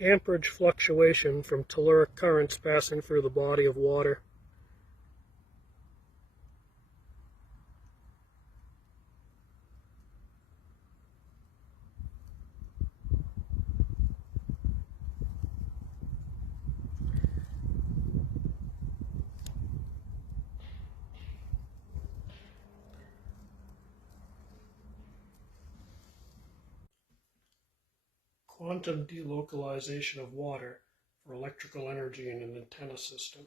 amperage fluctuation from telluric currents passing through the body of water. Quantum delocalization of water for electrical energy in an antenna system.